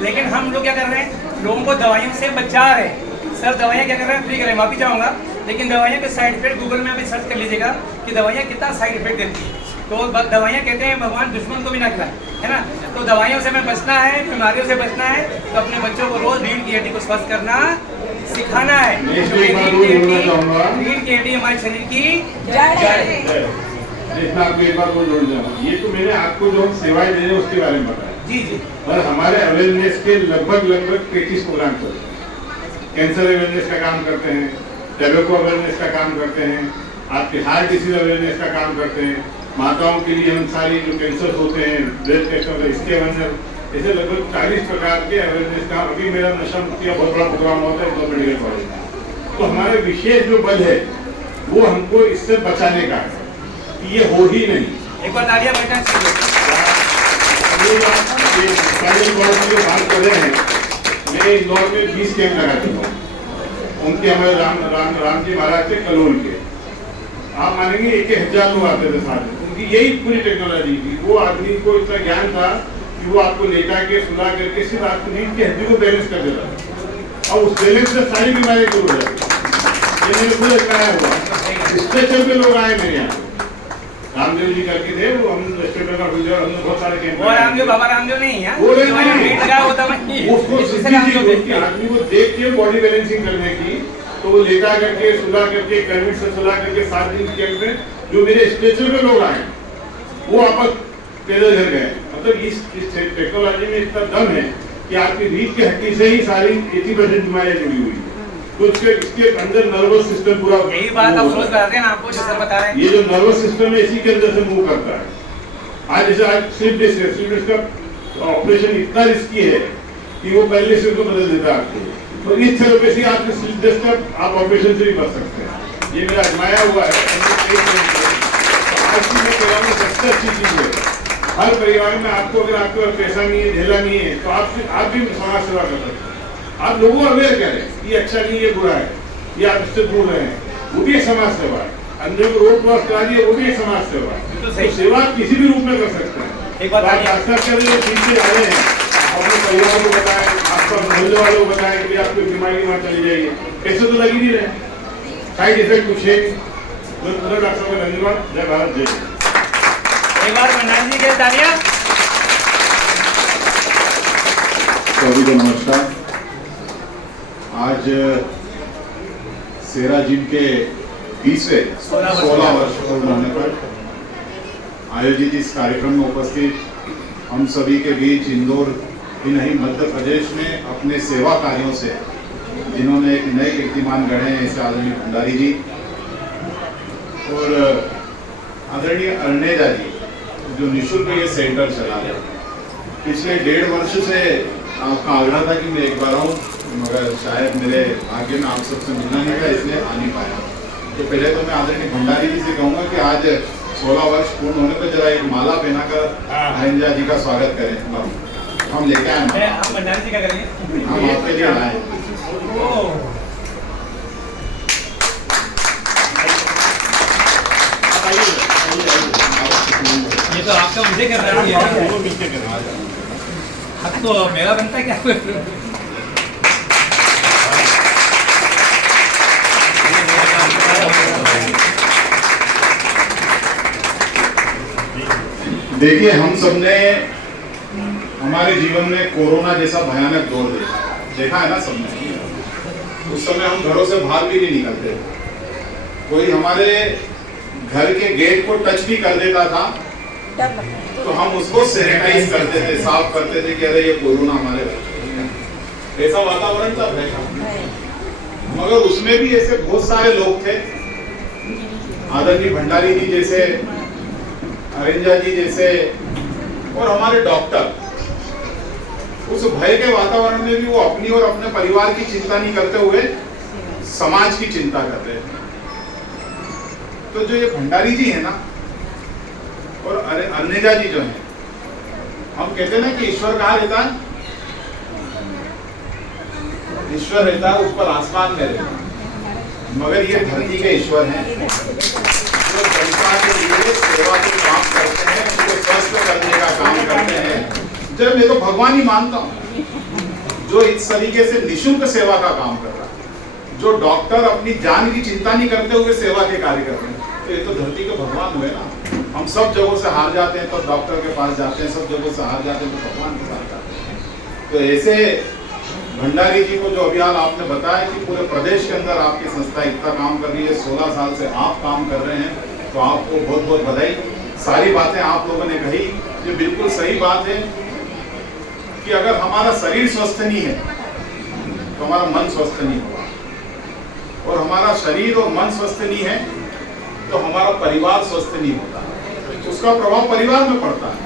लेकिन हम लोग क्या कर रहे हैं, लोगों को दवाइयों से बचा रहे हैं। सर दवाइयाँ क्या कर रहे हैं, फ्री कर रहे हैं, माफी चाहूँगा, लेकिन दवाइयाँ के साइड इफेक्ट गूगल में अभी सर्च कर लीजिएगा कि दवाइयाँ कितना साइड इफेक्ट देती है। तो दवाइयाँ कहते हैं भगवान दुश्मन को भी ना खिलाए, है ना। तो दवाइयों से हमें बचना है, बीमारियों से बचना है, तो अपने बच्चों को रोज रीढ़ की हड्डी को स्वस्थ करना सिखाना है। रीढ़ की हड्डी हमारे शरीर की जड़ है। जितना आपको एक बार जोड़ जाऊँ, ये तो मैंने आपको जो सेवाएं दे रहे हैं उसके बारे में बताया जी जी। और हमारे अवेयरनेस के लगभग 33 प्रोग्राम चलते हैं। कैंसर अवेयरनेस का काम करते हैं, टैबेको अवेयरनेस का काम करते हैं, आपके हार्ट डिसीज अवेयरनेस का काम करते हैं, माताओं के लिए हम सारी जो कैंसर होते हैं, ब्रेस्ट कैंसर, इसके अवेयरनेस, ऐसे लगभग 40 प्रकार के अवेयरनेस का। अभी मेरा नशा मुक्ति का बहुत बड़ा प्रोग्राम होता है गवर्नमेंट मेडिकल कॉलेज में। तो हमारे विशेष जो बल है वो हमको इससे बचाने का है कि ये हो ही नहीं। एक बार तालियां बजाएं। बात कर रहे हैं, मैं इंदौर में 20 कैंप लगा चुका हूँ। उनके हमारे राम जी महाराज के कलोल के, आप मानेंगे 1,000 लोग आते थे साथ में। उनकी यही पूरी टेक्नोलॉजी थी। वो आदमी को इतना ज्ञान था कि वो आपको लेटा के सुला करके सिर्फ आपको नींद की हड्डी को बैलेंस कर देता था और उस बैलेंस से सारी बीमारी दूर हो जाती। ये मैंने खुद लगाया हुआ। स्ट्रेचर पे लोग आए मेरे यहाँ, रामदेव जी करके थे, वो हम स्ट्रेचर का हमने बहुत सारे कैंप। वो रामदेव बाबा रामदेव नहीं है, वो लगा होता मैं आदमी को देख के बॉडी बैलेंसिंग करने की, तो वो लेटा करके सुला करके कर्मिट से सुला करके 7 दिन कैंप में जो मेरे स्ट्रेचर पे लोग आए वो आपस पैदल घर गए। मतलब इस टेक्नोलॉजी में इतना दम है कि आपकी रीढ़ की हड्डी से ही सारी 80% बीमारियां जुड़ी हुई है। तो इसके अंदर नर्वस सिस्टम पूरा, यही बात आप सोच रहे हैं ना, आपको जैसा बता रहे हैं, ये जो नर्वस सिस्टम है इसी के अंदर से मूव करता है। आज जैसे आज स्लिप डिस्क का ऑपरेशन इतना रिस्की है कि वो पहले से को बदल देता है आपको। तो इस थेरेपी से आपके स्लिप डिस्क का आप ऑपरेशन से भी बच सकते हैं। ये मेरा आजमाया हुआ है। आज की मैं कह रहा हूँ सबसे अच्छी चीज है, हर परिवार में आपको अगर आपके पास पैसा नहीं है, ढेला नहीं है, तो आप भी समाज सेवा कर सकते हैं। आप लोगों को अवेयर करें, ये अच्छा नहीं, ये बुरा है, ये आप इससे दूर रहे हैं, वो भी एक समाज सेवा है। अंधे को रोड क्रॉस करा दिए, वो भी एक समाज सेवा है। तो सेवा किसी भी रूप में कर सकते हैं। एक बात डॉक्टर कर रहे हैं, ठीक से आ रहे हैं, अपने परिवार को बताएं, आपका मोहल्ले वालों को बताएं कि आपको बीमारी वहाँ चली जाएगी, ऐसे तो लगी नहीं रहे, साइड इफेक्ट कुछ है। डॉक्टर साहब का धन्यवाद। जय भारत, जय हिंद। एक बार मन्नान जी के तालियां। सभी को नमस्कार। आज सेरा जिम के 16 वर्ष पूर्ण होने पर आयोजित इस कार्यक्रम में उपस्थित हम सभी के बीच इंदौर ही नहीं मध्य प्रदेश में अपने सेवा कार्यों से जिन्होंने एक नए कीर्तिमान गढ़े हैं, ऐसे आदरणीय भंडारी जी और आदरणीय अर्नेजा जी जो निःशुल्क ये सेंटर चला रहे। पिछले 1.5 वर्ष से आपका आग्रह था कि मैं एक बार आऊँ, मगर शायद मेरे भाग्य में आप सबसे मिलना नहीं था, इसलिए आ नहीं पाया। तो पहले तो मैं आदरणीय भंडारी जी से कहूँगा कि आज 16 वर्ष पूर्ण होने पर जरा एक माला पहनाकर अर्नेजा जी का स्वागत करें। हम लेके आए, आप भंडारी जी क्या करेंगे? हम आपके लिए आए। ये तो आपका मुझे कर रहा है, वो मिलके कर रहा है। अब तो मेरा बनता है क्या? देखिए, हम सबने हमारे जीवन में कोरोना जैसा भयानक दौर देखा है ना सबने। उस समय हम घरों से बाहर भी नहीं निकलते, कोई हमारे घर के गेट को टच भी कर देता था तो हम उसको सैनिटाइज करते थे, साफ करते थे कि अरे ये कोरोना हमारे घर। ऐसा वातावरण तब है। मगर उसमें भी ऐसे बहुत सारे लोग थे, आदरणीय भंडारी जी जैसे, अर्नेजा जी जैसे और हमारे डॉक्टर, उस भय के वातावरण में भी वो अपनी और अपने परिवार की चिंता नहीं करते हुए समाज की चिंता कर रहे थे। तो जो ये भंडारी जी है ना और अर्नेजा जी जो है, हम कहते हैं ना कि ईश्वर कहाँ रहता है? ईश्वर रहता है ऊपर आसमान में रहता है, मगर ये धरती के ईश्वर हैं जो जनता के लिए सेवा के काम करते हैं, उनको स्वस्थ करने का काम करते हैं। जब मैं तो भगवान ही मानता हूँ, जो इस तरीके से निशुल्क सेवा का काम कर रहा है, जो डॉक्टर अपनी जान की चिंता नहीं करते हुए सेवा के कार्य कर रहे हैं, तो ये तो धरती के भगवान हुए ना। हम सब जगहों से हार जाते हैं तो डॉक्टर के पास जाते हैं, सब जगहों से हार जाते हैं तो भगवान के पास जाते हैं। तो ऐसे भंडारी जी को जो अभियान आपने बताया कि पूरे प्रदेश के अंदर आपकी संस्था इतना काम कर रही है, 16 साल से आप काम कर रहे हैं, तो आपको बहुत बहुत बधाई। सारी बातें आप लोगों ने कही, ये बिल्कुल सही बात है कि अगर हमारा शरीर स्वस्थ नहीं है तो हमारा मन स्वस्थ नहीं होगा, और हमारा शरीर और मन स्वस्थ नहीं है तो हमारा परिवार स्वस्थ नहीं होता। उसका प्रभाव परिवार में पड़ता है,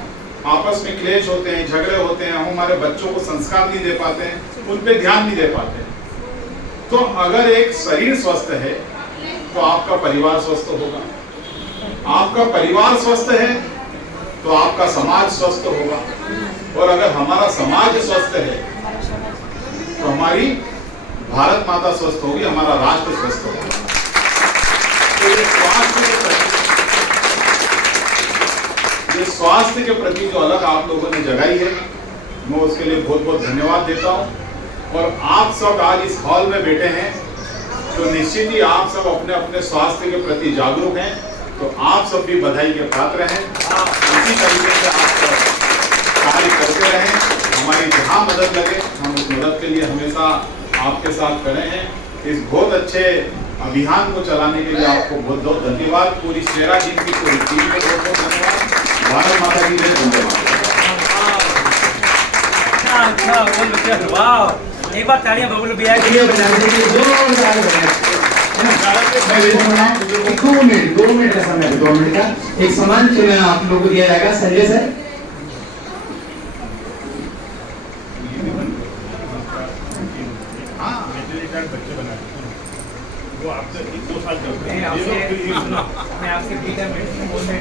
आपस में क्लेश होते हैं, झगड़े होते हैं, हम हमारे बच्चों को संस्कार नहीं दे पाते हैं, उन पे ध्यान नहीं दे पाते। तो अगर एक शरीर स्वस्थ है तो आपका परिवार स्वस्थ होगा, आपका परिवार स्वस्थ है तो आपका समाज स्वस्थ होगा, और अगर हमारा समाज स्वस्थ है तो हमारी भारत माता स्वस्थ होगी, हमारा राष्ट्र स्वस्थ होगा। तो ये स्वास्थ्य के प्रति जो अलग आप लोगों ने जगाई है, मैं उसके लिए बहुत बहुत धन्यवाद देता हूँ। और आप सब आज इस हॉल में बैठे हैं तो निश्चित ही आप सब अपने अपने स्वास्थ्य के प्रति जागरूक हैं, तो आप सब भी बधाई के पात्र हैं। इसी तरीके से आप कार्य करते रहें, हमारी जहाँ मदद लगे हम उस मदद के लिए हमेशा आपके साथ खड़े हैं। इस बहुत अच्छे अभियान को चलाने के लिए आपको बहुत बहुत धन्यवाद। पूरी शेरा टीम की पूरी टीम को बहुत बहुत धन्यवाद। भारत माता की जय, वंदे मातरम। वाह, एक बार तालियां बबलू भैया के लिए बजा दीजिए। 2 मिनट का समय है, 2 मिनट का एक सम्मान आप लोगों को दिया जाएगा। संजय सर, बच्चे बनाए वो आपसे 1-2 साल चलते हैं। मैं आपसे 2 मिनट बोलने